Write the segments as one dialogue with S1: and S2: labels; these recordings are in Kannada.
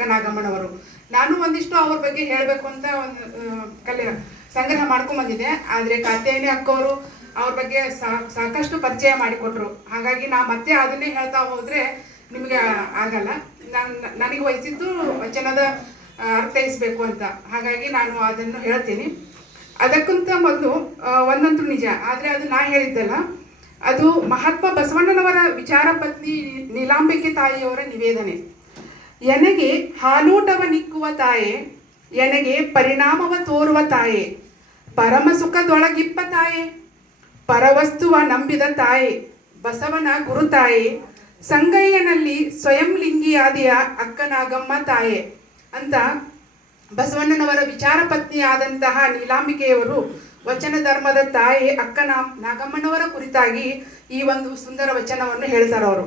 S1: ಅಕ್ಕ ನಾಗಮ್ಮನವರು. ನಾನು ಒಂದಿಷ್ಟು ಅವ್ರ ಬಗ್ಗೆ ಹೇಳಬೇಕು ಅಂತ ಒಂದು ಕಲೆ, ಸಂಗ್ರಹ ಮಾಡ್ಕೊಂಡ್ ಬಂದಿದ್ದೆ. ಆದರೆ ಕಾತ್ಯಾಯನಿ ಅಕ್ಕವರು ಅವ್ರ ಬಗ್ಗೆ ಸಾಕಷ್ಟು ಪರಿಚಯ ಮಾಡಿಕೊಟ್ರು. ಹಾಗಾಗಿ ನಾ ಮತ್ತೆ ಅದನ್ನೇ ಹೇಳ್ತಾ ಹೋದ್ರೆ ನಿಮಗೆ ಆಗಲ್ಲ. ನಾನು, ನನಗೆ ವಹಿಸಿದ್ದು ವಚನದ ಅರ್ಥೈಸ್ಬೇಕು ಅಂತ. ಹಾಗಾಗಿ ನಾನು ಅದನ್ನು ಹೇಳ್ತೀನಿ. ಅದಕ್ಕಿಂತ ಮೊದಲು ಒಂದಂತೂ ನಿಜ. ಆದರೆ ಅದು ನಾ ಹೇಳಿದ್ದಲ್ಲ, ಅದು ಮಹಾತ್ಮ ಬಸವಣ್ಣನವರ ವಿಚಾರ ಪತ್ನಿ ನೀಲಾಂಬಿಕೆ ತಾಯಿಯವರ ನಿವೇದನೆ. ಎನಗೆ ಹಾಲೂಟವ ನಿಕ್ಕುವ ತಾಯೆ, ಎನಗೆ ಪರಿಣಾಮವ ತೋರುವ ತಾಯೆ ಪರಮ ಸುಖದೊಳಗಿಪ್ಪ ತಾಯೆ, ಪರವಸ್ತುವ ನಂಬಿದ ತಾಯೆ, ಬಸವನ ಗುರುತಾಯೆ ಸಂಗಯ್ಯನಲ್ಲಿ ಸ್ವಯಂ ಲಿಂಗಿಯಾದಿಯ ಅಕ್ಕನಾಗಮ್ಮ ತಾಯೆ ಅಂತ ಬಸವಣ್ಣನವರ ವಿಚಾರ ಪತ್ನಿಯಾದಂತಹ ನೀಲಾಂಬಿಕೆಯವರು ವಚನ ಧರ್ಮದ ತಾಯಿ, ಅಕ್ಕನ ನಾಗಮ್ಮನವರ ಕುರಿತಾಗಿ ಈ ಒಂದು ಸುಂದರ ವಚನವನ್ನು ಹೇಳ್ತಾರೆ ಅವರು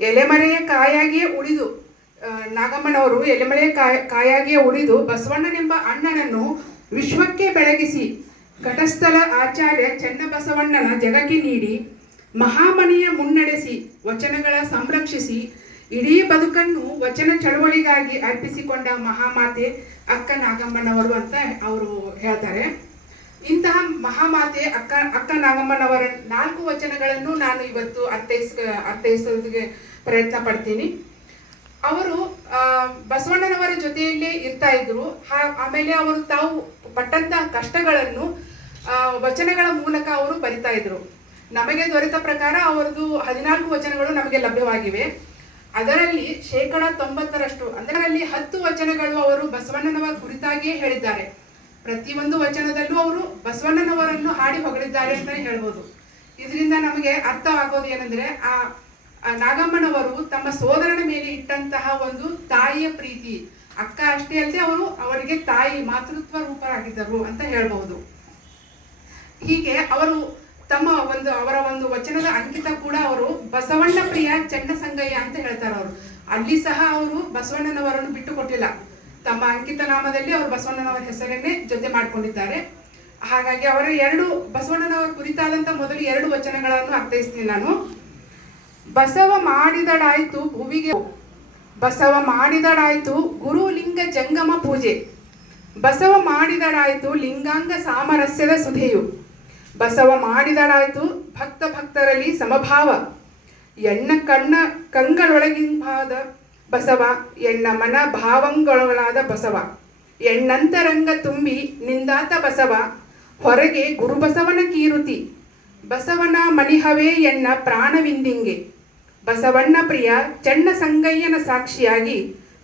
S1: ಎಲೆಮರೆಯ ಕಾಯಾಗಿಯೇ ಉಳಿದು ನಾಗಮ್ಮನವರು ಎಲೆಮಳೆ ಕಾಯ, ಕಾಯಾಗಿಯೇ ಉಳಿದು ಬಸವಣ್ಣನೆಂಬ ಅಣ್ಣನನ್ನು ವಿಶ್ವಕ್ಕೆ ಬೆಳಗಿಸಿ ಘಟಸ್ಥಲ ಆಚಾರ್ಯ ಚನ್ನಬಸವಣ್ಣನ ಜಗಕ್ಕೆ ನೀಡಿ ಮಹಾಮನಿಯ ಮುನ್ನಡೆಸಿ ವಚನಗಳ ಸಂರಕ್ಷಿಸಿ ಇಡೀ ಬದುಕನ್ನು ವಚನ ಚಳವಳಿಗಾಗಿ ಅರ್ಪಿಸಿಕೊಂಡ ಮಹಾಮಾತೆ ಅಕ್ಕ ನಾಗಮ್ಮನವರು ಅಂತ ಅವರು ಹೇಳ್ತಾರೆ. ಇಂತಹ ಮಹಾಮಾತೆ ಅಕ್ಕ ಅಕ್ಕ ನಾಗಮ್ಮನವರ ನಾಲ್ಕು ವಚನಗಳನ್ನು ನಾನು ಇವತ್ತು ಅರ್ಥೈಸ್, ಅರ್ಥೈಸೋದಕ್ಕೆ ಪ್ರಯತ್ನ ಪಡ್ತೀನಿ. ಅವರು ಬಸವಣ್ಣನವರ ಜೊತೆಯಲ್ಲೇ ಇರ್ತಾ ಇದ್ರು. ಆಮೇಲೆ ಅವರು ತಾವು ಪಟ್ಟಂತಹ ಕಷ್ಟಗಳನ್ನು ವಚನಗಳ ಮೂಲಕ ಅವರು ಬರಿತಾ ಇದ್ರು. ನಮಗೆ ದೊರೆತ ಪ್ರಕಾರ ಅವರದು ಹದಿನಾಲ್ಕು ವಚನಗಳು ನಮಗೆ ಲಭ್ಯವಾಗಿವೆ. ಅದರಲ್ಲಿ ಶೇಕಡ ತೊಂಬತ್ತರಷ್ಟು, ಅದರಲ್ಲಿ ಹತ್ತು ವಚನಗಳು ಅವರು ಬಸವಣ್ಣನವರ ಕುರಿತಾಗಿಯೇ ಹೇಳಿದ್ದಾರೆ. ಪ್ರತಿಯೊಂದು ವಚನದಲ್ಲೂ ಅವರು ಬಸವಣ್ಣನವರನ್ನು ಹಾಡಿ ಹೊಗಳಿದ್ದಾರೆ ಅಂತ ಹೇಳ್ಬೋದು. ಇದರಿಂದ ನಮಗೆ ಅರ್ಥವಾಗೋದು ಏನಂದ್ರೆ, ಆ ನಾಗಮ್ಮನವರು ತಮ್ಮ ಸೋದರನ ಮೇಲೆ ಇಟ್ಟಂತಹ ಒಂದು ತಾಯಿಯ ಪ್ರೀತಿ. ಅಕ್ಕ ಅಷ್ಟೇ ಅಲ್ಲದೆ ಅವರು ಅವರಿಗೆ ತಾಯಿ ಮಾತೃತ್ವ ರೂಪರಾಗಿದ್ದರು ಅಂತ ಹೇಳಬಹುದು. ಹೀಗೆ ಅವರು ತಮ್ಮ ಒಂದು ಅವರ ಒಂದು ವಚನದ ಅಂಕಿತ ಕೂಡ ಅವರು ಬಸವಣ್ಣ ಪ್ರಿಯ ಚಂಡ ಸಂಗಯ್ಯ ಅಂತ ಹೇಳ್ತಾರೆ ಅವರು. ಅಲ್ಲಿ ಸಹ ಅವರು ಬಸವಣ್ಣನವರನ್ನು ಬಿಟ್ಟು ಕೊಟ್ಟಿಲ್ಲ ತಮ್ಮ ಅಂಕಿತ ನಾಮದಲ್ಲಿ ಅವರು ಬಸವಣ್ಣನವರ ಹೆಸರನ್ನೇ ಜೊತೆ ಮಾಡಿಕೊಂಡಿದ್ದಾರೆ. ಹಾಗಾಗಿ ಅವರ ಎರಡು ಬಸವಣ್ಣನವರ ಕುರಿತಾದಂತ ಮೊದಲು ಎರಡು ವಚನಗಳನ್ನು ಅರ್ಥೈಸ್ತೀನಿ ನಾನು. ಬಸವ ಮಾಡಿದಡಾಯ್ತು ಭುವಿಗೆ. ಬಸವ ಮಾಡಿದಡಾಯ್ತು ಗುರು ಲಿಂಗ ಜಂಗಮ ಪೂಜೆ. ಬಸವ ಮಾಡಿದಡಾಯ್ತು ಲಿಂಗಾಂಗ ಸಾಮರಸ್ಯದ ಸುಧೆಯು. ಬಸವ ಮಾಡಿದಡಾಯ್ತು ಭಕ್ತ ಭಕ್ತರಲ್ಲಿ ಸಮಭಾವ. ಎಣ್ಣ ಕಣ್ಣ ಕಂಗಳೊಳಗಿಂಭಾದ ಬಸವ ಎಣ್ಣ ಮನ ಭಾವಂಗಳೊಳಾದ ಬಸವ. ಎಣ್ಣಂತರಂಗ ತುಂಬಿ ನಿಂದಾತ ಬಸವ, ಹೊರಗೆ ಗುರುಬಸವನ ಕೀರುತಿ. ಬಸವನ ಮನಿಹವೇ ಎನ್ನ ಪ್ರಾಣವಿಂದಿಂಗೆ. ಬಸವಣ್ಣ ಪ್ರಿಯ ಚಣ್ಣ ಸಂಗಯ್ಯನ ಸಾಕ್ಷಿಯಾಗಿ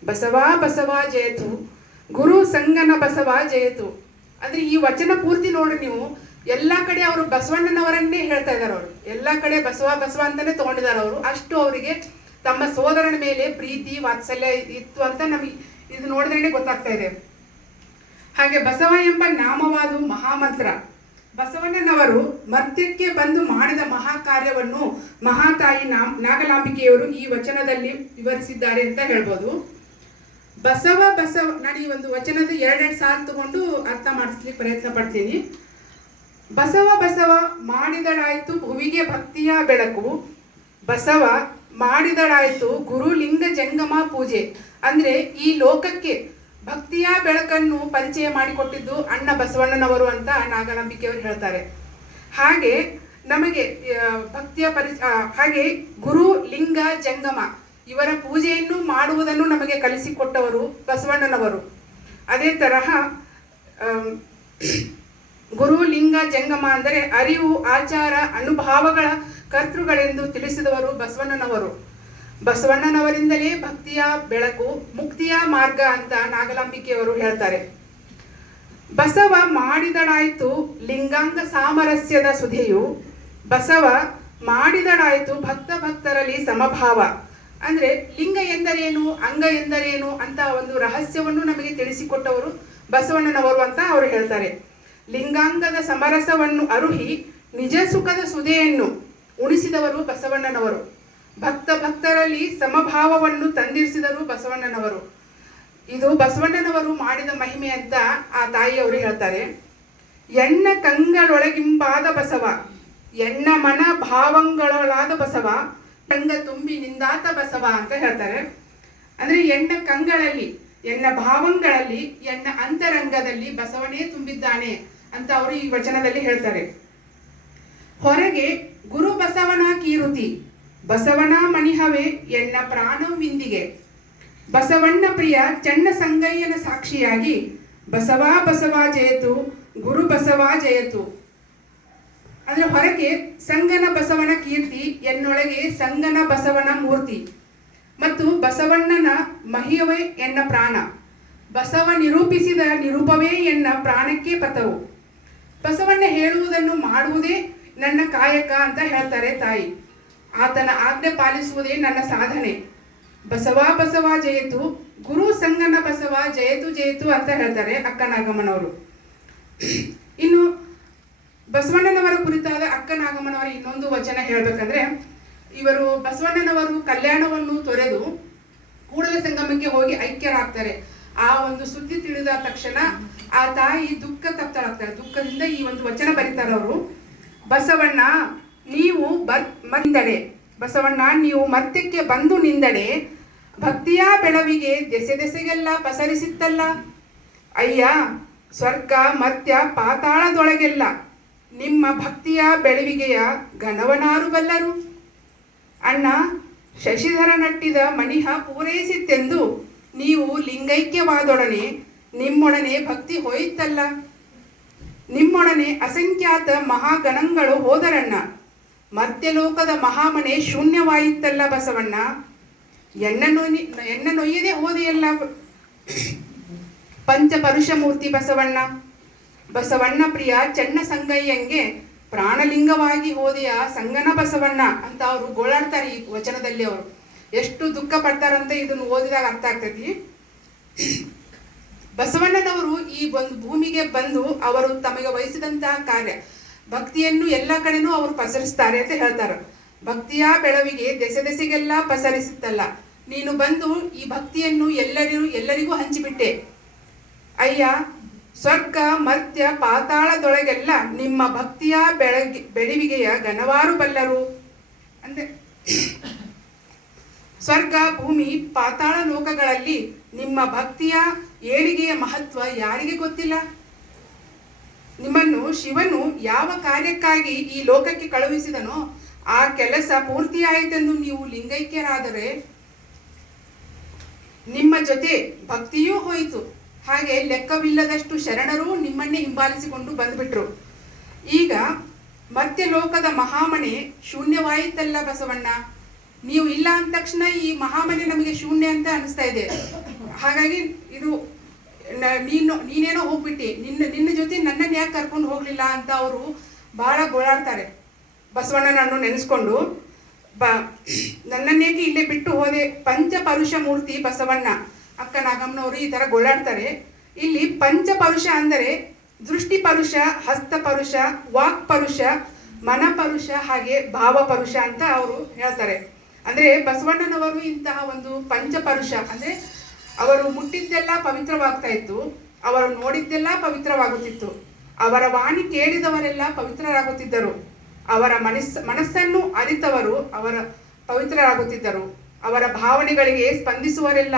S1: ಬಸವಾ ಬಸವ ಜಯತು, ಗುರು ಸಂಗನ ಬಸವ ಜಯತು. ಅಂದ್ರೆ ಈ ವಚನ ಪೂರ್ತಿ ನೋಡಿ ನೀವು, ಎಲ್ಲ ಕಡೆ ಅವರು ಬಸವಣ್ಣನವರನ್ನೇ ಹೇಳ್ತಾ ಇದ್ದಾರೆ ಅವರು. ಎಲ್ಲ ಕಡೆ ಬಸವ ಬಸವ ಅಂತಾನೆ ತಗೊಂಡಿದ್ದಾರೆ ಅವರು. ಅಷ್ಟು ಅವರಿಗೆ ತಮ್ಮ ಸೋದರನ ಮೇಲೆ ಪ್ರೀತಿ, ವಾತ್ಸಲ್ಯ ಇತ್ತು ಅಂತ ನಮಗೆ ಇದು ನೋಡಿದ್ರೆ ಗೊತ್ತಾಗ್ತಾ ಇದೆ. ಹಾಗೆ ಬಸವ ಎಂಬ ನಾಮವಾದು ಮಹಾಮಂತ್ರ. ಬಸವಣ್ಣನವರು ಮರ್ತ್ಯಕ್ಕೆ ಬಂದು ಮಾಡಿದ ಮಹಾ ಕಾರ್ಯವನ್ನು ಮಹಾತಾಯಿ ನಾಗಲಾಂಬಿಕೆಯವರು ಈ ವಚನದಲ್ಲಿ ವಿವರಿಸಿದ್ದಾರೆ ಅಂತ ಹೇಳ್ಬೋದು. ಬಸವ ಬಸವ ನಾನು ಒಂದು ವಚನದ ಎರಡೆರಡು ಸಾಲು ತಗೊಂಡು ಅರ್ಥ ಮಾಡಿಸ್ಲಿಕ್ಕೆ ಪ್ರಯತ್ನ ಪಡ್ತೀನಿ. ಬಸವ ಬಸವ ಮಾಡಿದಳಾಯ್ತು ಭುವಿಗೆ ಭಕ್ತಿಯ ಬೆಳಕು. ಬಸವ ಮಾಡಿದಳಾಯ್ತು ಗುರುಲಿಂಗ ಜಂಗಮ ಪೂಜೆ. ಅಂದ್ರೆ ಈ ಲೋಕಕ್ಕೆ ಭಕ್ತಿಯ ಬೆಳಕನ್ನು ಪರಿಚಯ ಮಾಡಿಕೊಟ್ಟಿದ್ದು ಅಣ್ಣ ಬಸವಣ್ಣನವರು ಅಂತ ನಾಗನಂಬಿಕೆಯವರು ಹೇಳ್ತಾರೆ. ಹಾಗೆ ನಮಗೆ ಭಕ್ತಿಯ ಪರಿ ಹಾಗೆ ಗುರು, ಲಿಂಗ, ಜಂಗಮ ಇವರ ಪೂಜೆಯನ್ನು ಮಾಡುವುದನ್ನು ನಮಗೆ ಕಲಿಸಿಕೊಟ್ಟವರು ಬಸವಣ್ಣನವರು. ಅದೇ ತರಹ ಗುರು, ಲಿಂಗ, ಜಂಗಮ ಅಂದರೆ ಅರಿವು, ಆಚಾರ, ಅನುಭಾವಗಳ ಕರ್ತೃಗಳೆಂದು ತಿಳಿಸಿದವರು ಬಸವಣ್ಣನವರು. ಬಸವಣ್ಣನವರಿಂದಲೇ ಭಕ್ತಿಯ ಬೆಳಕು, ಮುಕ್ತಿಯ ಮಾರ್ಗ ಅಂತ ನಾಗಲಾಂಬಿಕೆಯವರು ಹೇಳ್ತಾರೆ. ಬಸವ ಮಾಡಿದಳಾಯ್ತು ಲಿಂಗಾಂಗ ಸಾಮರಸ್ಯದ ಸುಧೆಯು. ಬಸವ ಮಾಡಿದಳಾಯ್ತು ಭಕ್ತ ಭಕ್ತರಲ್ಲಿ ಸಮಭಾವ. ಅಂದ್ರೆ ಲಿಂಗ ಎಂದರೇನು, ಅಂಗ ಎಂದರೇನು ಅಂತ ಒಂದು ರಹಸ್ಯವನ್ನು ನಮಗೆ ತಿಳಿಸಿಕೊಟ್ಟವರು ಬಸವಣ್ಣನವರು ಅಂತ ಅವರು ಹೇಳ್ತಾರೆ. ಲಿಂಗಾಂಗದ ಸಮರಸವನ್ನು ಅರುಹಿ ನಿಜ ಸುಖದ ಸುಧೆಯನ್ನು ಉಣಿಸಿದವರು ಬಸವಣ್ಣನವರು. ಭಕ್ತ ಭಕ್ತರಲ್ಲಿ ಸಮಭಾವವನ್ನು ತಂದಿರಿಸಿದರು ಬಸವಣ್ಣನವರು. ಇದು ಬಸವಣ್ಣನವರು ಮಾಡಿದ ಮಹಿಮೆ ಅಂತ ಆ ತಾಯಿಯವರು ಹೇಳ್ತಾರೆ. ಎಣ್ಣ ಕಂಗಳೊಳಗಿಂಬಾದ ಬಸವ, ಎಣ್ಣ ಮನ ಭಾವಂಗಳೊಳಾದ ಬಸವ, ಕಂಗ ತುಂಬಿ ನಿಂದಾತ ಬಸವ ಅಂತ ಹೇಳ್ತಾರೆ. ಅಂದ್ರೆ ಎಣ್ಣ ಕಂಗಳಲ್ಲಿ ಎನ್ನ ಭಾವಂಗಳಲ್ಲಿ ಎನ್ನ ಅಂತರಂಗದಲ್ಲಿ ಬಸವನೇ ತುಂಬಿದ್ದಾನೆ ಅಂತ ಅವರು ಈ ವಚನದಲ್ಲಿ ಹೇಳ್ತಾರೆ. ಹೊರಗೆ ಗುರು ಬಸವನ ಕೀರುತಿ ಬಸವನ ಮಣಿಹವೆ ಎನ್ನ ಪ್ರಾಣವಿಂದಿಗೆ ಬಸವಣ್ಣ ಪ್ರಿಯ ಚಣ್ಣ ಸಂಗಯ್ಯನ ಸಾಕ್ಷಿಯಾಗಿ ಬಸವ ಬಸವ ಜಯತು, ಗುರು ಬಸವಾ ಜಯತು. ಅಂದರೆ ಹೊರಗೆ ಸಂಗನ ಬಸವನ ಕೀರ್ತಿ ಎನ್ನೊಳಗೆ ಸಂಗನ ಬಸವನ ಮೂರ್ತಿ. ಮತ್ತು ಬಸವಣ್ಣನ ಮಹಿಯವೇ ಎನ್ನ ಪ್ರಾಣ. ಬಸವ ನಿರೂಪಿಸಿದ ನಿರೂಪವೇ ಎನ್ನ ಪ್ರಾಣಕ್ಕೆ ಪಥವು. ಬಸವಣ್ಣ ಹೇಳುವುದನ್ನು ಮಾಡುವುದೇ ನನ್ನ ಕಾಯಕ ಅಂತ ಹೇಳ್ತಾರೆ ತಾಯಿ. ಆತನ ಆಜ್ಞೆ ಪಾಲಿಸುವುದೇ ನನ್ನ ಸಾಧನೆ. ಬಸವ ಬಸವ ಜಯತು, ಗುರು ಸಂಗನ ಬಸವ ಜಯತು ಜಯತು ಅಂತ ಹೇಳ್ತಾರೆ ಅಕ್ಕನಾಗಮ್ಮನವರು. ಇನ್ನು ಬಸವಣ್ಣನವರ ಕುರಿತಾದ ಅಕ್ಕನಾಗಮ್ಮನವರ ಇನ್ನೊಂದು ವಚನ ಹೇಳಬೇಕಂದ್ರೆ, ಇವರು ಬಸವಣ್ಣನವರು ಕಲ್ಯಾಣವನ್ನು ತೊರೆದು ಕೂಡಲ ಸಂಗಮಕ್ಕೆ ಹೋಗಿ ಐಕ್ಯರಾಗ್ತಾರೆ. ಆ ಒಂದು ಸುದ್ದಿ ತಿಳಿದ ತಕ್ಷಣ ಆ ತಾಯಿ ದುಃಖ ತಪ್ತರಾಗ್ತಾರೆ ದುಃಖದಿಂದ ಈ ಒಂದು ವಚನ ಬರೀತಾರೆ ಅವರು. ಬಸವಣ್ಣ ನೀವು ಬರ್ ಬಂದಡೆ ಬಸವಣ್ಣ, ನೀವು ಮರ್ತ್ಯಕ್ಕೆ ಬಂದು ನಿಂದಡೆ ಭಕ್ತಿಯ ಬೆಳವಿಗೆ ದೆಸೆ ದೆಸೆಗೆಲ್ಲ ಪಸರಿಸಿತ್ತಲ್ಲ? ಅಯ್ಯ, ಸ್ವರ್ಗ, ಮರ್ತ್ಯ ಪಾತಾಳದೊಳಗೆಲ್ಲ ನಿಮ್ಮ ಭಕ್ತಿಯ ಬೆಳವಿಗೆಯ ಘನವನಾರು ಬಲ್ಲರು ಅಣ್ಣ, ಶಶಿಧರ ನಟ್ಟಿದ ಮಣಿಹ ಪೂರೈಸಿತ್ತೆಂದು ನೀವು ಲಿಂಗೈಕ್ಯವಾದೊಡನೆ ನಿಮ್ಮೊಡನೆ ಭಕ್ತಿ ಹೋಯಿತಲ್ಲ ನಿಮ್ಮೊಡನೆ ಅಸಂಖ್ಯಾತ ಮಹಾಗಣಗಳು ಹೋದರಣ್ಣ. ಮರ್ತ್ಯಲೋಕದ ಮಹಾಮನೆ ಶೂನ್ಯವಾಯಿತಲ್ಲ ಬಸವಣ್ಣ? ಎನ್ನ ನೊಯ್ ಎನ್ನ ನೊಯ್ಯದೆ ಹೋದೆಯಲ್ಲ ಪಂಚ ಮೂರ್ತಿ ಬಸವಣ್ಣ. ಬಸವಣ್ಣ ಪ್ರಿಯ ಚಣ್ಣ ಸಂಗಯ್ಯಂಗೆ ಪ್ರಾಣಲಿಂಗವಾಗಿ ಹೋದೆಯ ಸಂಗನ ಬಸವಣ್ಣ ಅಂತ ಅವರು ಗೋಳಾಡ್ತಾರೆ ಈ ವಚನದಲ್ಲಿ ಅವರು. ಎಷ್ಟು ದುಃಖ ಪಡ್ತಾರಂತ ಇದನ್ನು ಓದಿದಾಗ ಅರ್ಥ ಆಗ್ತೈತಿ. ಬಸವಣ್ಣನವರು ಈ ಒಂದು ಭೂಮಿಗೆ ಬಂದು ಅವರು ತಮಗೆ ವಹಿಸಿದಂತಹ ಕಾರ್ಯ. ಭಕ್ತಿಯನ್ನು ಎಲ್ಲ ಕಡೆನೂ ಅವರು ಪಸರಿಸ್ತಾರೆ ಅಂತ ಹೇಳ್ತಾರೆ. ಭಕ್ತಿಯ ಬೆಳವಿಗೆ ದೆಸೆ ದೆಸೆಗೆಲ್ಲ ಪಸರಿಸುತ್ತಲ್ಲ. ನೀನು ಬಂದು ಈ ಭಕ್ತಿಯನ್ನು ಎಲ್ಲರಿಗೂ ಎಲ್ಲರಿಗೂ ಹಂಚಿಬಿಟ್ಟೆ. ಅಯ್ಯ, ಸ್ವರ್ಗ, ಮರ್ತ್ಯ, ಪಾತಾಳದೊಳಗೆಲ್ಲ ನಿಮ್ಮ ಭಕ್ತಿಯ ಬೆಳಗಿ, ಬೆಳವಿಗೆಯ ಘನವಾರು ಬಲ್ಲರು. ಅಂದ್ರೆ ಸ್ವರ್ಗ, ಭೂಮಿ, ಪಾತಾಳ ಲೋಕಗಳಲ್ಲಿ ನಿಮ್ಮ ಭಕ್ತಿಯ ಏಳಿಗೆಯ ಮಹತ್ವ ಯಾರಿಗೆ ಗೊತ್ತಿಲ್ಲ? ನಿಮ್ಮನ್ನು ಶಿವನು ಯಾವ ಕಾರ್ಯಕ್ಕಾಗಿ ಈ ಲೋಕಕ್ಕೆ ಕಳುಹಿಸಿದನೋ ಆ ಕೆಲಸ ಪೂರ್ತಿಯಾಯಿತೆಂದು ನೀವು ಲಿಂಗೈಕ್ಯರಾದರೆ ನಿಮ್ಮ ಜೊತೆ ಭಕ್ತಿಯೂ ಹೋಯಿತು. ಹಾಗೆ ಲೆಕ್ಕವಿಲ್ಲದಷ್ಟು ಶರಣರು ನಿಮ್ಮನ್ನೇ ಹಿಂಬಾಲಿಸಿಕೊಂಡು ಬಂದ್ಬಿಟ್ರು. ಈಗ ಮತ್ತೆ ಲೋಕದ ಮಹಾಮನೆ ಶೂನ್ಯವಾಯಿತಲ್ಲ ಬಸವಣ್ಣ. ನೀವು ಇಲ್ಲ ಅಂದ ತಕ್ಷಣ ಈ ಮಹಾಮನೆ ನಮಗೆ ಶೂನ್ಯ ಅಂತ ಅನಿಸ್ತಾ ಇದೆ. ಹಾಗಾಗಿ ಇದು ನೀನು ನೀನೇನೋ ಹೋಗ್ಬಿಟ್ಟಿ. ನಿನ್ನ ನಿನ್ನ ಜೊತೆ ನನ್ನನ್ನು ಯಾಕೆ ಕರ್ಕೊಂಡು ಹೋಗಲಿಲ್ಲ ಅಂತ ಅವರು ಬಹಳ ಗೋಳಾಡ್ತಾರೆ. ಬಸವಣ್ಣನನ್ನು ನೆನೆಸ್ಕೊಂಡು, ಬ, ನನ್ನನ್ನೇಕೆ ಇಲ್ಲೇ ಬಿಟ್ಟು ಹೋದೆ? ಪಂಚಪರುಷ ಮೂರ್ತಿ ಬಸವಣ್ಣ. ಅಕ್ಕ ನಾಗಮ್ಮನವರು ಈ ಥರ ಗೋಳಾಡ್ತಾರೆ. ಇಲ್ಲಿ ಪಂಚಪರುಷ ಅಂದರೆ ದೃಷ್ಟಿಪರುಷ, ಹಸ್ತಪರುಷ, ವಾಕ್ಪರುಷ, ಮನಪರುಷ ಹಾಗೆ ಭಾವಪರುಷ ಅಂತ ಅವರು ಹೇಳ್ತಾರೆ. ಅಂದರೆ ಬಸವಣ್ಣನವರು ಇಂತಹ ಒಂದು ಪಂಚಪರುಷ. ಅಂದರೆ ಅವರು ಮುಟ್ಟಿದ್ದೆಲ್ಲ ಪವಿತ್ರವಾಗ್ತಾ ಇತ್ತು. ಅವರು ನೋಡಿದ್ದೆಲ್ಲ ಪವಿತ್ರವಾಗುತ್ತಿತ್ತು. ಅವರ ವಾಣಿ ಕೇಳಿದವರೆಲ್ಲ ಪವಿತ್ರರಾಗುತ್ತಿದ್ದರು. ಅವರ ಮನಸ್ ಮನಸ್ಸನ್ನು ಅರಿತವರು ಅವರ ಪವಿತ್ರರಾಗುತ್ತಿದ್ದರು. ಅವರ ಭಾವನೆಗಳಿಗೆ ಸ್ಪಂದಿಸುವರೆಲ್ಲ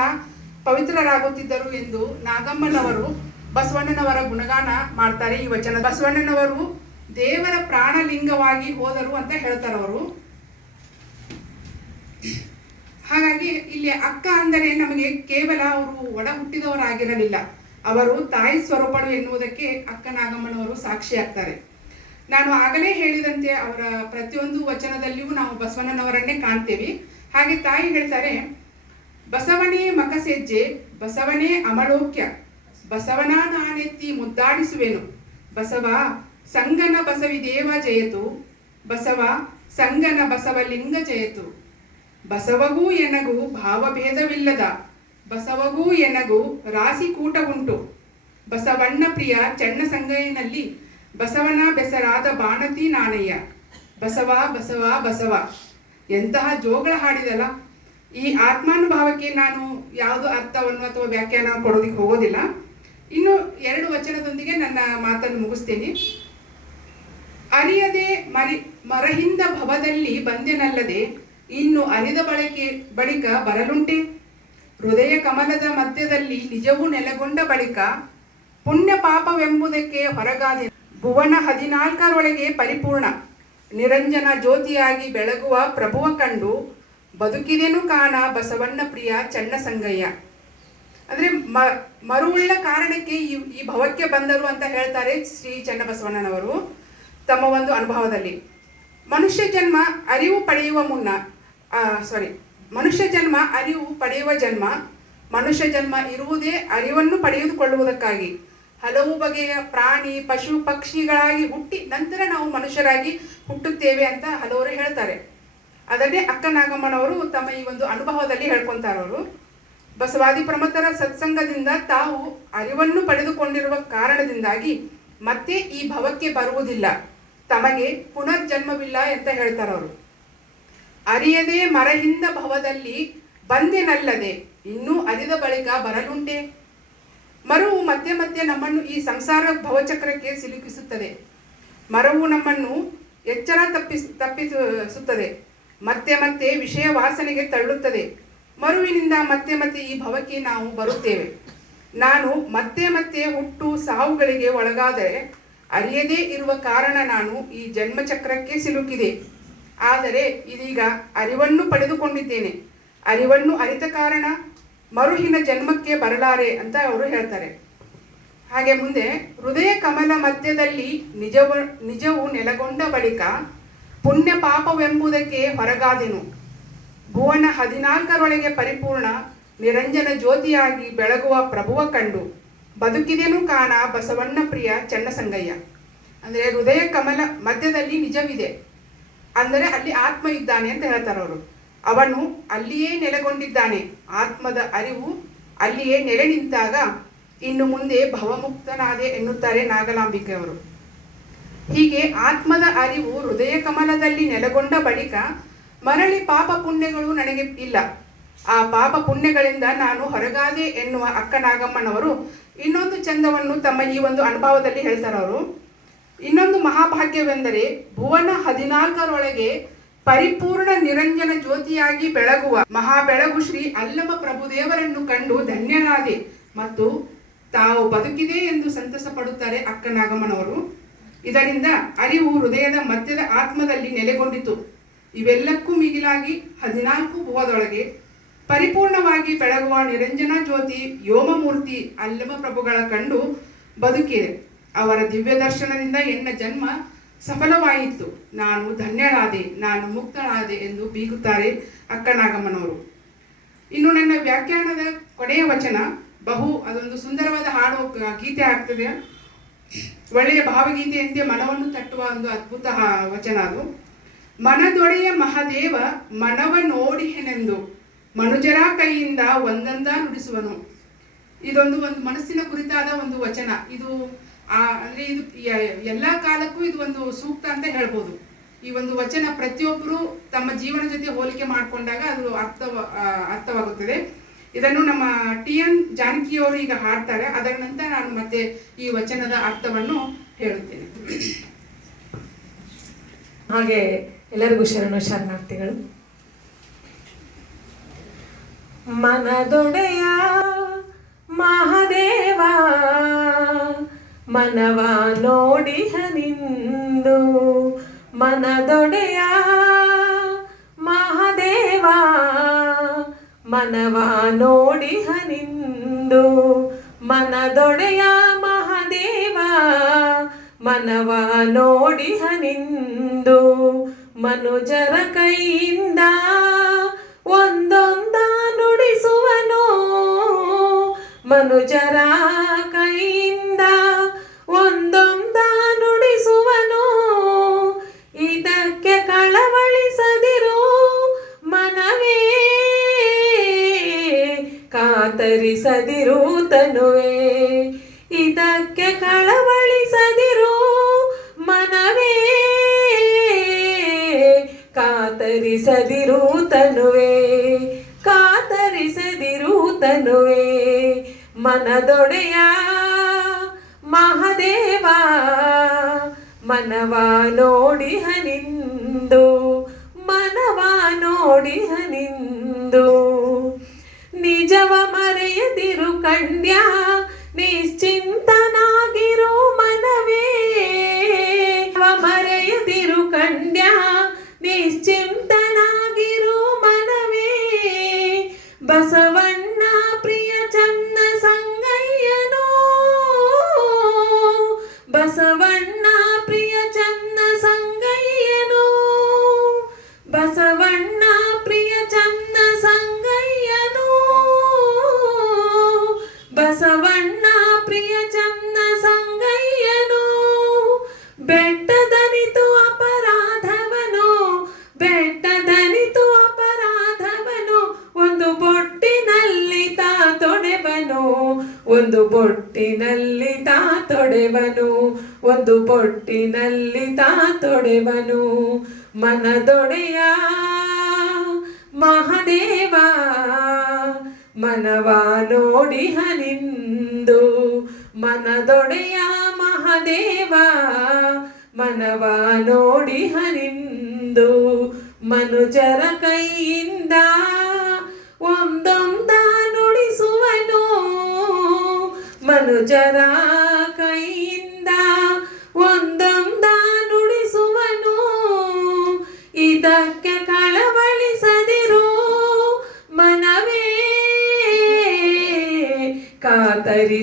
S1: ಪವಿತ್ರರಾಗುತ್ತಿದ್ದರು ಎಂದು ನಾಗಮ್ಮನವರು ಬಸವಣ್ಣನವರ ಗುಣಗಾನ ಮಾಡ್ತಾರೆ ಈ ವಚನ. ಬಸವಣ್ಣನವರು ದೇವರ ಪ್ರಾಣಲಿಂಗವಾಗಿ ಹೋದರು ಅಂತ ಹೇಳ್ತಾರೆ ಅವರು ಹಾಗಾಗಿ ಇಲ್ಲಿ ಅಕ್ಕ ಅಂದರೆ ನಮಗೆ ಕೇವಲ ಅವರು ಒಡ ಹುಟ್ಟಿದವರಾಗಿರಲಿಲ್ಲ. ಅವರು ತಾಯಿ ಸ್ವರೂಪಳು ಎನ್ನುವುದಕ್ಕೆ ಅಕ್ಕ ನಾಗಮ್ಮನವರು ಸಾಕ್ಷಿಯಾಗ್ತಾರೆ. ನಾನು ಆಗಲೇ ಹೇಳಿದಂತೆ ಅವರ ಪ್ರತಿಯೊಂದು ವಚನದಲ್ಲಿಯೂ ನಾವು ಬಸವಣ್ಣನವರನ್ನೇ ಕಾಣ್ತೇವೆ. ಹಾಗೆ ತಾಯಿ ಹೇಳ್ತಾರೆ, ಬಸವನೇ ಮಕಸೆಜ್ಜೆ, ಬಸವನೇ ಅಮಲೋಕ್ಯ, ಬಸವನ ನಾನೆತ್ತಿ ಮುದ್ದಾಡಿಸುವೆನು. ಬಸವ, ಸಂಗನ ಬಸವಿ ದೇವ ಜಯತು, ಬಸವ, ಸಂಗನ ಬಸವಲಿಂಗ ಜಯತು. ಬಸವಗೂ ಎನಗೂ ಭಾವಭೇದವಿಲ್ಲದ, ಬಸವಗೂ ಎನಗೂ ರಾಸಿ ಉಂಟು ಬಸವಣ್ಣ ಪ್ರಿಯ ಚಣ್ಣ ಸಂಗಯ್ಯನಲ್ಲಿ ಬಸವನ ಬೆಸರಾದ ಬಾಣತಿ ನಾಣಯ್ಯ. ಬಸವ ಬಸವ ಬಸವ, ಎಂತಹ ಜೋಗಳ ಹಾಡಿದಲ್ಲ. ಈ ಆತ್ಮಾನುಭಾವಕ್ಕೆ ನಾನು ಯಾವುದು ಅರ್ಥವನ್ನು ಅಥವಾ ವ್ಯಾಖ್ಯಾನ ಕೊಡೋದಿಕ್ಕೆ ಹೋಗೋದಿಲ್ಲ. ಇನ್ನು ಎರಡು ವಚನದೊಂದಿಗೆ ನನ್ನ ಮಾತನ್ನು ಮುಗಿಸ್ತೇನೆ. ಅರಿಯದೆ ಮರಿ ಮರಹಿಂದ ಭವದಲ್ಲಿ ಬಂದೆನಲ್ಲದೆ ಇನ್ನು ಅರಿದ ಬಳಕೆ ಬಳಿಕ ಬರಲುಂಟೆ? ಹೃದಯ ಕಮಲದ ಮಧ್ಯದಲ್ಲಿ ನಿಜವೂ ನೆಲೆಗೊಂಡ ಬಳಿಕ ಪುಣ್ಯ ಪಾಪವೆಂಬುದಕ್ಕೆ ಹೊರಗಾದೆ. ಭುವನ ಹದಿನಾಲ್ಕರೊಳಗೆ ಪರಿಪೂರ್ಣ. ನಿರಂಜನ ಜ್ಯೋತಿಯಾಗಿ ಬೆಳಗುವ ಪ್ರಭುವ ಕಂಡು ಬದುಕಿದೆನು ಕಾಣ ಬಸವಣ್ಣ ಪ್ರಿಯ ಚನ್ನ ಸಂಗಯ್ಯ. ಅಂದ್ರೆ ಮ, ಮರುವುಳ್ಳ ಕಾರಣಕ್ಕೆ ಈ ಈ ಭವಕ್ಕೆ ಬಂದರು ಅಂತ ಹೇಳ್ತಾರೆ ಶ್ರೀ ಚನ್ನಬಸವಣ್ಣನವರು ತಮ್ಮ ಒಂದು ಅನುಭವದಲ್ಲಿ. ಮನುಷ್ಯ ಜನ್ಮ ಅರಿವು ಪಡೆಯುವ ಮುನ್ನ ಸಾರಿ ಮನುಷ್ಯ ಜನ್ಮ ಅರಿವು ಪಡೆಯುವ ಜನ್ಮ, ಮನುಷ್ಯ ಜನ್ಮ ಇರುವುದೇ ಅರಿವನ್ನು ಪಡೆದುಕೊಳ್ಳುವುದಕ್ಕಾಗಿ. ಹಲವು ಬಗೆಯ ಪ್ರಾಣಿ, ಪಶು, ಪಕ್ಷಿಗಳಾಗಿ ಹುಟ್ಟಿ ನಂತರ ನಾವು ಮನುಷ್ಯರಾಗಿ ಹುಟ್ಟುತ್ತೇವೆ ಅಂತ ಹಲವರು ಹೇಳ್ತಾರೆ. ಅದನ್ನೇ ಅಕ್ಕ ನಾಗಮ್ಮನವರು ತಮ್ಮ ಈ ಒಂದು ಅನುಭವದಲ್ಲಿ ಹೇಳ್ಕೊಂತಾರವರು. ಬಸವಾದಿ ಪ್ರಮಥರ ಸತ್ಸಂಗದಿಂದ ತಾವು ಅರಿವನ್ನು ಪಡೆದುಕೊಂಡಿರುವ ಕಾರಣದಿಂದಾಗಿ ಮತ್ತೆ ಈ ಭವಕ್ಕೆ ಬರುವುದಿಲ್ಲ. ತಮಗೆ ಪುನರ್ಜನ್ಮವಿಲ್ಲ ಅಂತ ಹೇಳ್ತಾರವರು. ಅರಿಯದೆ ಮರಹಿಂದ ಭವದಲ್ಲಿ ಬಂದೆನಲ್ಲದೆ ಇನ್ನೂ ಅರಿದ ಬಳಿಕ ಬರಲುಂಟೆ? ಮರವು ಮತ್ತೆ ಮತ್ತೆ ನಮ್ಮನ್ನು ಈ ಸಂಸಾರ ಭವಚಕ್ರಕ್ಕೆ ಸಿಲುಕಿಸುತ್ತದೆ. ಮರವು ನಮ್ಮನ್ನು ಎಚ್ಚರ ತಪ್ಪಿಸ್ ತಪ್ಪಿಸುತ್ತದೆ. ಮತ್ತೆ ಮತ್ತೆ ವಿಷಯ ವಾಸನೆಗೆ ತಳ್ಳುತ್ತದೆ ಮರುವಿನಿಂದ ಮತ್ತೆ ಮತ್ತೆ ಈ ಭವಕ್ಕೆ ನಾವು ಬರುತ್ತೇವೆ. ನಾನು ಮತ್ತೆ ಮತ್ತೆ ಹುಟ್ಟು ಸಾವುಗಳಿಗೆ ಒಳಗಾದರೆ ಅರಿಯದೇ ಇರುವ ಕಾರಣ ನಾನು ಈ ಜನ್ಮಚಕ್ರಕ್ಕೆ ಸಿಲುಕಿದೆ. ಆದರೆ ಇದೀಗ ಅರಿವನ್ನು ಪಡೆದುಕೊಂಡಿದ್ದೇನೆ. ಅರಿವನ್ನು ಅರಿತ ಕಾರಣ ಮರುಹಿನ ಜನ್ಮಕ್ಕೆ ಬರಲಾರೆ ಅಂತ ಅವರು ಹೇಳ್ತಾರೆ. ಹಾಗೆ ಮುಂದೆ, ಹೃದಯ ಕಮಲ ಮಧ್ಯದಲ್ಲಿ ನಿಜವ, ನಿಜವು ನೆಲೆಗೊಂಡ ಬಳಿಕ ಪುಣ್ಯ ಪಾಪವೆಂಬುದಕ್ಕೆ ಹೊರಗಾದೆನು. ಭುವನ ಹದಿನಾಲ್ಕರೊಳಗೆ ಪರಿಪೂರ್ಣ ನಿರಂಜನ ಜ್ಯೋತಿಯಾಗಿ ಬೆಳಗುವ ಪ್ರಭುವ ಕಂಡು ಬದುಕಿದೆನು ಕಾಣ ಬಸವಣ್ಣ ಪ್ರಿಯ ಚನ್ನಸಂಗಯ್ಯ. ಅಂದರೆ ಹೃದಯ ಕಮಲ ಮಧ್ಯದಲ್ಲಿ ನಿಜವಿದೆ. ಅಂದರೆ ಅಲ್ಲಿ ಆತ್ಮ ಇದ್ದಾನೆ ಅಂತ ಹೇಳ್ತಾರೆ ಅವರು. ಅವನು ಅಲ್ಲಿಯೇ ನೆಲೆಗೊಂಡಿದ್ದಾನೆ. ಆತ್ಮದ ಅರಿವು ಅಲ್ಲಿಯೇ ನೆಲೆ ನಿಂತಾಗ ಇನ್ನು ಮುಂದೆ ಭವಮುಕ್ತನಾದೆ ಎನ್ನುತ್ತಾರೆ ನಾಗಲಾಂಬಿಕೆಯವರು. ಹೀಗೆ ಆತ್ಮದ ಅರಿವು ಹೃದಯ ಕಮಲದಲ್ಲಿ ನೆಲೆಗೊಂಡ ಬಳಿಕ ಮರಳಿ ಪಾಪ ಪುಣ್ಯಗಳು ನನಗೆ ಇಲ್ಲ. ಆ ಪಾಪ ಪುಣ್ಯಗಳಿಂದ ನಾನು ಹೊರಗಾದೆ ಎನ್ನುವ ಅಕ್ಕ ನಾಗಮ್ಮನವರು ಇನ್ನೊಂದು ಚಂದವನ್ನು ತಮ್ಮ ಈ ಒಂದು ಅನುಭವದಲ್ಲಿ ಹೇಳ್ತಾರೆ ಅವರು ಇನ್ನೊಂದು ಮಹಾಭಾಗ್ಯವೆಂದರೆ ಭುವನ ಹದಿನಾಲ್ಕರೊಳಗೆ ಪರಿಪೂರ್ಣ ನಿರಂಜನ ಜ್ಯೋತಿಯಾಗಿ ಬೆಳಗುವ ಮಹಾ ಬೆಳಗು ಶ್ರೀ ಅಲ್ಲಮ ಪ್ರಭುದೇವರನ್ನು ಕಂಡು ಧನ್ಯನಾದೆ. ಮತ್ತು ತಾವು ಬದುಕಿದೆ ಎಂದು ಸಂತಸ ಪಡುತ್ತಾರೆ ಅಕ್ಕನಾಗಮ್ಮನವರು ಇದರಿಂದ ಅರಿವು ಹೃದಯದ ಮಧ್ಯದ ಆತ್ಮದಲ್ಲಿ ನೆಲೆಗೊಂಡಿತು. ಇವೆಲ್ಲಕ್ಕೂ ಮಿಗಿಲಾಗಿ ಹದಿನಾಲ್ಕು ಭುವದೊಳಗೆ ಪರಿಪೂರ್ಣವಾಗಿ ಬೆಳಗುವ ನಿರಂಜನ ಜ್ಯೋತಿ ಯೋಮಮೂರ್ತಿ ಅಲ್ಲಮ ಪ್ರಭುಗಳ ಕಂಡು ಬದುಕಿದೆ. ಅವರ ದಿವ್ಯ ದರ್ಶನದಿಂದ ಎನ್ನ ಜನ್ಮ ಸಫಲವಾಯಿತು. ನಾನು ಧನ್ಯಳಾದೆ, ನಾನು ಮುಕ್ತಳಾದೆ ಎಂದು ಬೀಗುತ್ತಾರೆ ಅಕ್ಕನಾಗಮ್ಮನವರು. ಇನ್ನು ನನ್ನ ವ್ಯಾಖ್ಯಾನದ ಕೊನೆಯ ವಚನ, ಬಹು ಅದೊಂದು ಸುಂದರವಾದ ಹಾಡು ಗೀತೆ ಆಗ್ತದೆ. ಒಳ್ಳೆಯ ಭಾವಗೀತೆಯಂತೆ ಮನವನ್ನು ತಟ್ಟುವ ಒಂದು ಅದ್ಭುತ ವಚನ ಅದು. ಮನದೊಡೆಯ ಮಹಾದೇವ ಮನವ ನೋಡಿಹೆನೆಂದು, ಮನುಜರ ಕೈಯಿಂದ ಒಂದೊಂದ ನುಡಿಸುವನು. ಇದೊಂದು ಒಂದು ಮನಸ್ಸಿನ ಕುರಿತಾದ ಒಂದು ವಚನ. ಇದು ಅಂದ್ರೆ ಇದು ಎಲ್ಲ ಎಲ್ಲಾ ಕಾಲಕ್ಕೂ ಇದು ಒಂದು ಸೂಕ್ತ ಅಂತ ಹೇಳ್ಬೋದು. ಈ ಒಂದು ವಚನ ಪ್ರತಿಯೊಬ್ಬರು ತಮ್ಮ ಜೀವನ ಜೊತೆ ಹೋಲಿಕೆ ಮಾಡಿಕೊಂಡಾಗ ಅದು ಅರ್ಥ ಅರ್ಥವಾಗುತ್ತದೆ. ಇದನ್ನು ನಮ್ಮ ಟಿ ಎನ್ ಜಾನಕಿಯವರು ಈಗ ಹಾಡ್ತಾರೆ. ಅದರ ನಂತರ ನಾನು ಮತ್ತೆ ಈ ವಚನದ ಅರ್ಥವನ್ನು ಹೇಳುತ್ತೇನೆ.
S2: ಹಾಗೆ ಎಲ್ಲರಿಗೂ ಶರಣ ಶರಣಾರ್ಥಿಗಳು. ಮನದೊಡೆಯ ಮಹಾದೇವ ಮನವ ನೋಡಿ ಹನಿಂದು ಮನದೊಡೆಯ ಮಹಾದೇವ. ಮನವ ನೋಡಿ ಹನಿಂದು ಮನದೊಡೆಯ ಮಹಾದೇವ. ಮನವ ನೋಡಿ ಹನಿಂದು ಮನುಜರ ಕೈಯಿಂದ ಮನದೊಡೆಯ ಮಹಾದೇವ ಮನವ ನೋಡಿ ಹನಿಂದು ಮನವ ನೋಡಿ ಹನಿಂದು ನಿಜವ ಮರೆಯದಿರು ಕಣ್ಯ ನಿಶ್ಚಿಂತನಾಗಿರು ಬಸವಣ್ಣ ಪ್ರಿಯ ಚನ್ನ ಸಂಗಯ್ಯನು ಬಸವಣ್ಣ ಒಂದು ಪೊಟ್ಟಿನಲ್ಲಿ ತಾ ತೊಡೆವನು. ಮನದೊಡೆಯ ಮಹದೇವ, ಮನವ ನೋಡಿ ಹನಿಂದು ಮನದೊಡೆಯ ಮಹದೇವ, ಮನವ ನೋಡಿ ಹನಿಂದು ಮನುಜರ ಕೈಯಿಂದ ಒಂದೊಂದ ನುಡಿಸುವನು. ಮನುಜರ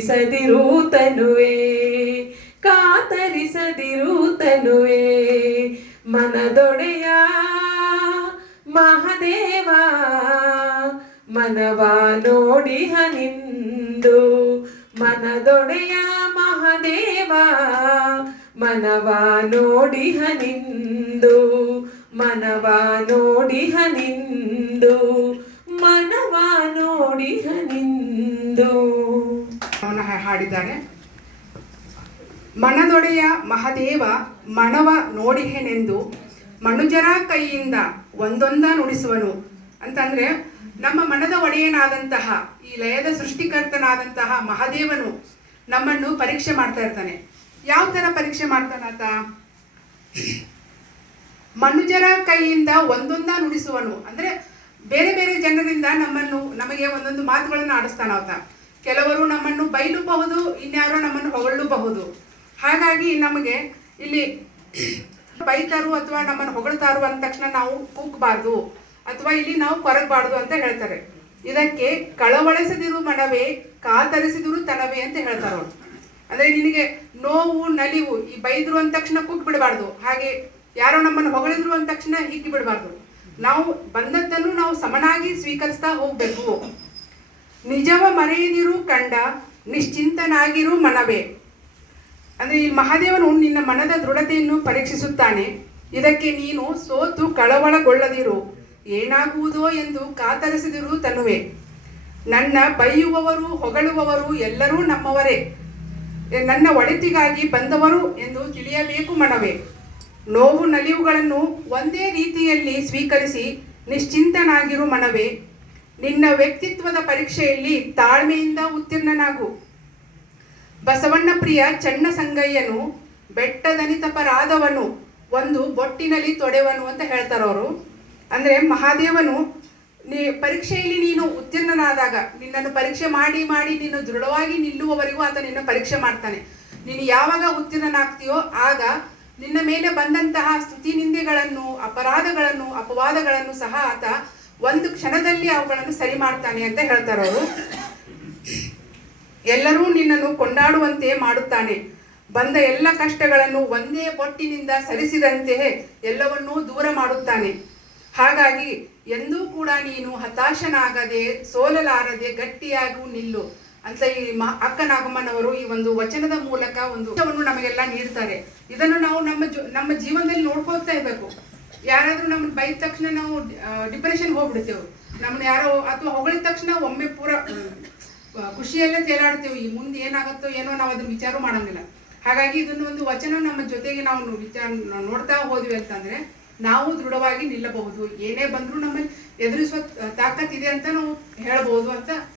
S2: ಕಾತರಿಸದಿರು ತನುವೆ ಕಾತರಿಸದಿರು ಮನದೊಡೆಯ, ಮಹದೇವ, ಮನವ ನೋಡಿಹ ನಿಂದು. ಮನದೊಡೆಯ, ಮಹದೇವ, ಮನವ ನೋಡಿಹ ನಿಂದು. ಮನವ ನೋಡಿಹ ನಿಂದು, ಮನವ ನೋಡಿಹ ನಿಂದು.
S1: ಅವನ ಹಾಡಿದ್ದಾರೆ. ಮನದೊಡೆಯ ಮಹದೇವ ಮಣವ ನೋಡಿಹೆನೆಂದು ಮನುಜರ ಕೈಯಿಂದ ಒಂದೊಂದ ನುಡಿಸುವನು. ಅಂತಂದ್ರೆ ನಮ್ಮ ಮನದ ಒಡೆಯನಾದಂತಹ, ಈ ಲಯದ ಸೃಷ್ಟಿಕರ್ತನಾದಂತಹ ಮಹಾದೇವನು ನಮ್ಮನ್ನು ಪರೀಕ್ಷೆ ಮಾಡ್ತಾ ಇರ್ತಾನೆ. ಯಾವ ತರ ಪರೀಕ್ಷೆ ಮಾಡ್ತಾನಾತ? ಮನುಜರ ಕೈಯಿಂದ ಒಂದೊಂದ ನುಡಿಸುವನು. ಅಂದ್ರೆ ಬೇರೆ ಬೇರೆ ಜನರಿಂದ ನಮ್ಮನ್ನು, ನಮಗೆ ಒಂದೊಂದು ಮಾತುಗಳನ್ನು ಆಡಿಸ್ತಾನಾತ. ಕೆಲವರು ನಮ್ಮನ್ನು ಬೈಲೂಬಹುದು, ಇನ್ಯಾರೋ ನಮ್ಮನ್ನು ಹೊಗಳಬಹುದು ಹಾಗಾಗಿ ನಮಗೆ ಇಲ್ಲಿ ಬೈತಾರು ಅಥವಾ ನಮ್ಮನ್ನು ಹೊಗಳ್ತಾರು ಅಂದ ತಕ್ಷಣ ನಾವು ಕೂಗಬಾರ್ದು ಅಥವಾ ಇಲ್ಲಿ ನಾವು ಕೊರಗಬಾರ್ದು ಅಂತ ಹೇಳ್ತಾರೆ. ಇದಕ್ಕೆ ಕಳವಳಿಸದಿರು ಮನವೇ, ಕಾತರಿಸಿದಿರು ತನವೇ ಅಂತ ಹೇಳ್ತಾರೆ ಅವರು. ಅಂದ್ರೆ ನಿನಗೆ ನೋವು, ನಲಿವು ಈ ಬೈದ್ರು ಅಂದ ತಕ್ಷಣ ಕೂಗ್ ಬಿಡಬಾರ್ದು ಹಾಗೆ ಯಾರೋ ನಮ್ಮನ್ನು ಹೊಗಳಿದ್ರು ಅಂದ ತಕ್ಷಣ ಹಿಗ್ಗಿ ಬಿಡಬಾರ್ದು ನಾವು ಬಂದದ್ದನ್ನು ನಾವು ಸಮನಾಗಿ ಸ್ವೀಕರಿಸ್ತಾ ಹೋಗ್ಬೇಕು. ನಿಜವ ಮರೆಯದಿರು ಕಂಡ ನಿಶ್ಚಿಂತನಾಗಿರು ಮನವೇ. ಅಂದರೆ ಈ ಮಹಾದೇವನು ನಿನ್ನ ಮನದ ದೃಢತೆಯನ್ನು ಪರೀಕ್ಷಿಸುತ್ತಾನೆ. ಇದಕ್ಕೆ ನೀನು ಸೋತು ಕಳವಳಗೊಳ್ಳದಿರು. ಏನಾಗುವುದೋ ಎಂದು ಕಾತರಿಸಿದಿರು ತನುವೆ. ನನ್ನ ಬೈಯುವವರು, ಹೊಗಳುವವರು ಎಲ್ಲರೂ ನಮ್ಮವರೇ. ನನ್ನ ಒಳಿತಿಗಾಗಿ ಬಂದವರು ಎಂದು ತಿಳಿಯಬೇಕು ಮನವೇ. ನೋವು ನಲಿವುಗಳನ್ನು ಒಂದೇ ರೀತಿಯಲ್ಲಿ ಸ್ವೀಕರಿಸಿ ನಿಶ್ಚಿಂತನಾಗಿರು ಮನವೇ. ನಿನ್ನ ವ್ಯಕ್ತಿತ್ವದ ಪರೀಕ್ಷೆಯಲ್ಲಿ ತಾಳ್ಮೆಯಿಂದ ಉತ್ತೀರ್ಣನಾಗು. ಬಸವಣ್ಣ ಪ್ರಿಯ ಚಣ್ಣ ಸಂಗಯ್ಯನು ಬೆಟ್ಟದನಿತಪರಾದವನು, ಒಂದು ಬೊಟ್ಟಿನಲ್ಲಿ ತೊಡೆವನು ಅಂತ ಹೇಳ್ತಾರೆ ಅವರು. ಅಂದ್ರೆ ಮಹಾದೇವನು, ನೀ ಪರೀಕ್ಷೆಯಲ್ಲಿ ನೀನು ಉತ್ತೀರ್ಣನಾದಾಗ, ನಿನ್ನನ್ನು ಪರೀಕ್ಷೆ ಮಾಡಿ ಮಾಡಿ ನೀನು ದೃಢವಾಗಿ ನಿಲ್ಲುವವರೆಗೂ ಆತ ನಿನ್ನ ಪರೀಕ್ಷೆ ಮಾಡ್ತಾನೆ. ನೀನು ಯಾವಾಗ ಉತ್ತೀರ್ಣನಾಗ್ತೀಯೋ ಆಗ ನಿನ್ನ ಮೇಲೆ ಬಂದಂತಹ ಸ್ತುತಿ ನಿಂದೆಗಳನ್ನು ಅಪರಾಧಗಳನ್ನು, ಅಪವಾದಗಳನ್ನು ಸಹ ಆತ ಒಂದು ಕ್ಷಣದಲ್ಲಿ ಅವುಗಳನ್ನು ಸರಿ ಮಾಡ್ತಾನೆ ಅಂತ ಹೇಳ್ತಾರೆ ಅವರು. ಎಲ್ಲರೂ ನಿನ್ನನ್ನು ಕೊಂಡಾಡುವಂತೆ ಮಾಡುತ್ತಾನೆ. ಬಂದ ಎಲ್ಲ ಕಷ್ಟಗಳನ್ನು ಒಂದೇ ಒಟ್ಟಿನಿಂದ ಸರಿಸಿದಂತೆಯೇ ಎಲ್ಲವನ್ನೂ ದೂರ ಮಾಡುತ್ತಾನೆ. ಹಾಗಾಗಿ ಎಂದೂ ಕೂಡ ನೀನು ಹತಾಶನಾಗದೆ, ಸೋಲಲಾರದೆ, ಗಟ್ಟಿಯಾಗೂ ನಿಲ್ಲು ಅಂತ ಈ ಮ, ಅಕ್ಕ ನಾಗಮ್ಮನವರು ಈ ಒಂದು ವಚನದ ಮೂಲಕ ಒಂದು ನಮಗೆಲ್ಲ ನೀಡ್ತಾರೆ. ಇದನ್ನು ನಾವು ನಮ್ಮ ನಮ್ಮ ಜೀವನದಲ್ಲಿ ನೋಡ್ಕೋತಾ ಇರಬೇಕು. ಯಾರಾದ್ರೂ ನಮ್ಮನ್ನ ಬೈದ ತಕ್ಷಣ ನಾವು ಡಿಪ್ರೆಷನ್ ಹೋಗ್ಬಿಡ್ತೇವೆ. ನಮ್ಮನ್ನ ಯಾರೋ ಅಥವಾ ಹೊಗಳಿದ ತಕ್ಷಣ ಒಮ್ಮೆ ಪೂರ ಖುಷಿಯಲ್ಲೇ ತೇಲಾಡ್ತೇವೆ. ಈ ಮುಂದೆ ಏನಾಗುತ್ತೋ ಏನೋ ನಾವು ಅದನ್ನು ವಿಚಾರ ಮಾಡೋಂಗಿಲ್ಲ. ಹಾಗಾಗಿ ಇದನ್ನು ಒಂದು ವಚನ ನಮ್ಮ ಜೊತೆಗೆ ನಾವು ವಿಚಾರ ನೋಡ್ತಾ ಹೋದ್ವಿ ಅಂತಂದ್ರೆ, ನಾವು ದೃಢವಾಗಿ ನಿಲ್ಲಬಹುದು. ಏನೇ ಬಂದರೂ ನಮ್ಮಲ್ಲಿ ಎದುರಿಸುವ ತಾಕತ್ತಿದೆ ಅಂತ ನಾವು ಹೇಳ್ಬೋದು ಅಂತ